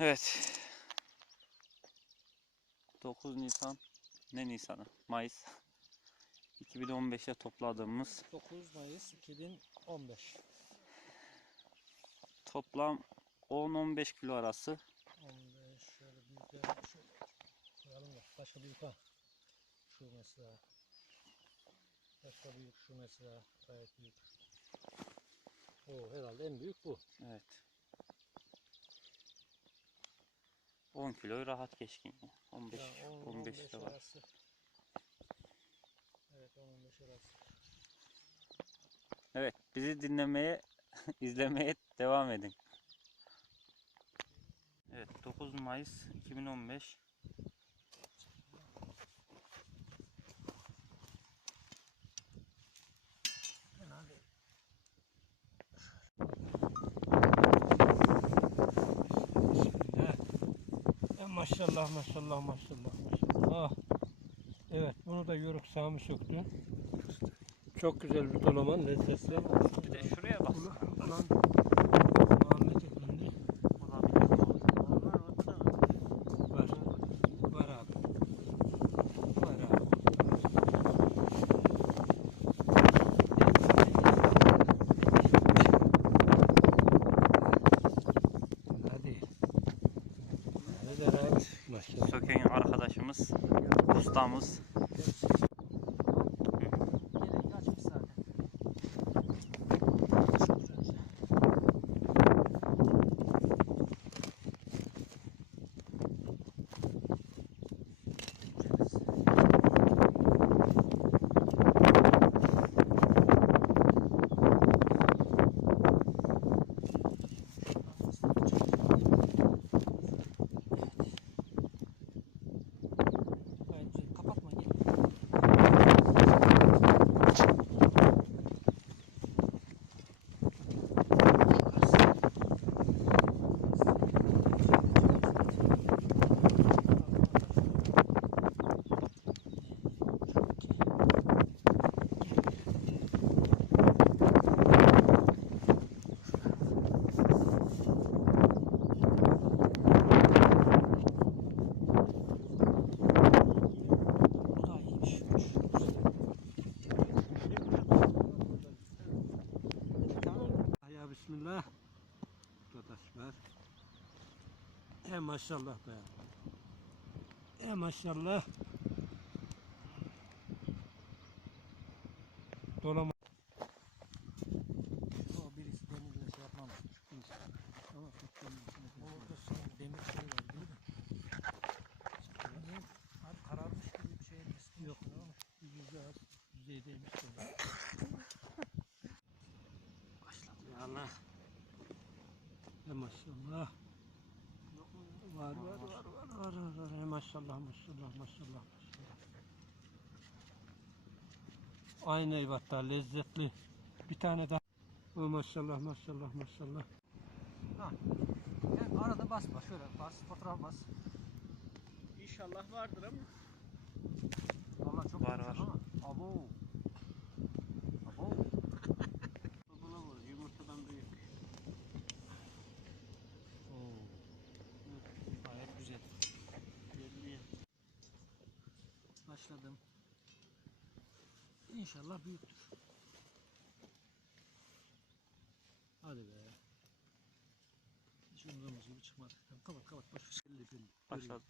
Evet. 9 Nisan ne Nisan'ı? Mayıs 2015'te topladığımız 9 Mayıs 2015. toplam 10-15 kilo arası 15 şöyle büyükler şöyle koyalım da başka büyük ha. Şu mesela. Başka büyük şu mesela. Gayet büyük. O herhalde en büyük bu. evet 10 kiloyu rahat geçkin ya. 15 Ya, 10, 15 de var. arası. Evet 10-15 arası. Evet, bizi dinlemeye, izlemeye devam edin. Evet, 9 Mayıs 2015. Fena değil. Bismillah. Ya maşallah maşallah maşallah maşallah. Evet bunu da yörük Sami söktü. Çok güzel bir dolaman lezzetli. Bir de şuraya bak. Ulan, ulan Muhammed Efendi var. Var abi. Var abi. Hadi. Hadi abi. Maşallah. Söken arkadaşımız, ustamız. Maşallah be. E maşallah. Dolama. O birisi demirle şey yapmamış. Birisi. Ama Orada şimdi demir şey var değil mi? Ne? Abi kararmış gibi bir şey etkisi yok. Ama yüzde az yüzeydeymiş. Başladı ya Allah. Ya maşallah. Var var var var var var maşallah maşallah maşallah. Aynı eyvatta lezzetli. Bir tane daha. O maşallah maşallah maşallah. Ha. Yani arada basma şöyle bas fotoğraf bas. İnşallah vardır ama. Valla çok Var, var. ama. Abo. Buna vur. Yumurtadan büyük. Oo. Gayet güzel. Belli. Başladım. İnşallah büyüktür. Hadi be. Hiç umduğumuz gibi çıkmadı. Tamam, kapat kapat. Boş ver. Belli belli. Başladı.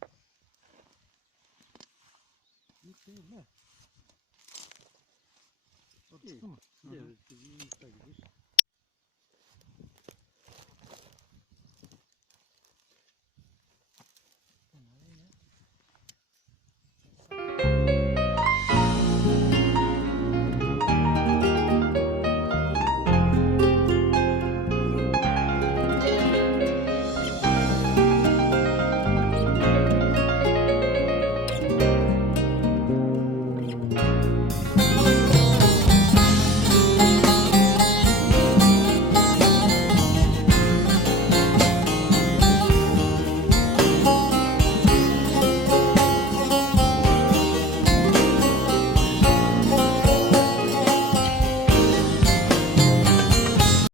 Büyük değil mi? O çıktı mı? Evet.